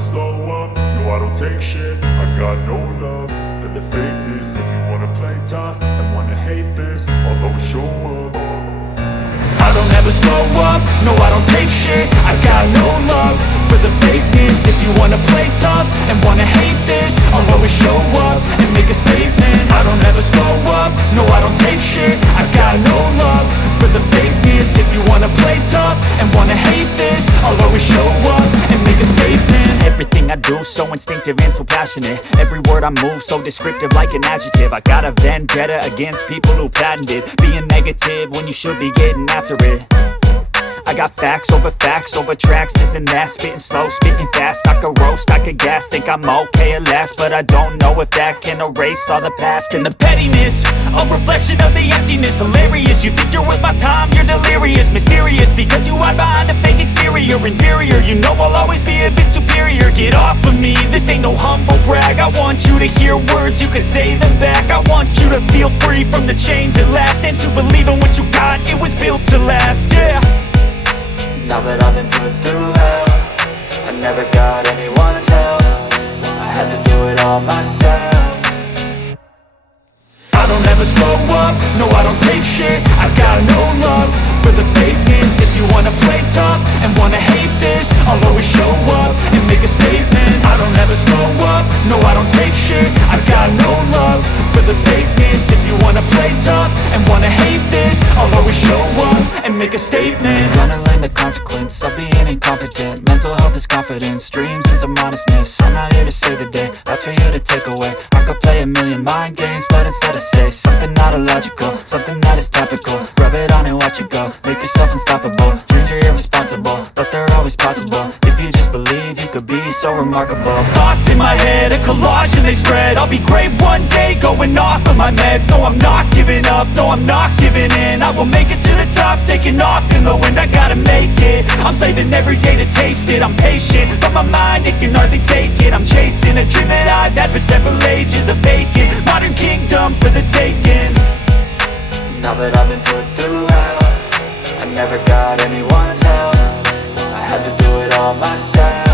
slow up, no I don't take shit. I got no love for the fakeness. If you wanna play tough and wanna hate this, I'll always show up. I don't ever slow up, no I don't take shit. I got no love for the fakeness. If you wanna play tough and wanna hate this, I'll always show up and make a statement. I don't ever slow up, no I don't take shit. I got no love for the fakeness. If you wanna play tough and wanna hate this, I'll always show up and make a statement. Everything I do so instinctive and so passionate. Every word I move so descriptive like an adjective. I got a vendetta against people who patented being negative when you should be getting after it. I got facts over tracks, this and that. Spitting slow, spitting fast, I could roast, I could gas. Think I'm okay at last, but I don't know if that can erase all the past. And the pettiness, a reflection of the emptiness. Hilarious, you think you're worth my time, you're delirious. Mysterious, because you hide behind a fake exterior. Inferior, you know I'll always be a bit superior. Get off of me, this ain't no humble brag. I want you to hear words, you can say them back. I want you to feel free from the chains at last, and to believe in what you got, it was built to last, yeah. Now that I've been put through hell, I never got anyone's help. I had to do it all myself. I don't ever slow up, no I don't take shit. I got no love for the fakeness. If you wanna play tough and wanna hate this, I'll always show up and make a statement. I don't ever slow up, no I don't take shit. I got no love for the fakeness. If you wanna play tough and wanna hate this, I'll always show up and make a statement. Gonna learn the consequence of being incompetent. Mental health is confidence, dreams and some modestness. I'm not here to save the day, that's for you to take away. I could play a million mind games, but instead I say something not illogical, something that is topical. Rub it on and watch it go, make yourself unstoppable. Dreams are irresponsible, but they're always possible. If you just believe, you could be so remarkable. Thoughts in my head, a collage and they spread. I'll be great one day, going off of my meds. No, I'm not giving up, no, I'm not giving in. I will make it to the top, taking off in the wind. I gotta make it, I'm saving every day to taste it. I'm patient, but my mind, it can hardly take it. I'm chasing a dream that I've had for several ages. A vacant, modern kingdom for the taking. Now that I've been put through hell, I never got anyone's help. I had to do it all myself.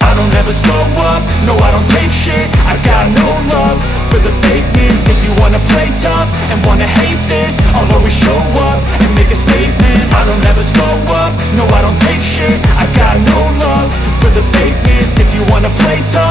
I don't ever slow up, no I don't take shit. I got no love for the fakeness. If you wanna play tough and wanna hate this, I'll always show up and make a statement. I don't ever slow up, no I don't take shit. I got no love for the fakeness. If you wanna play tough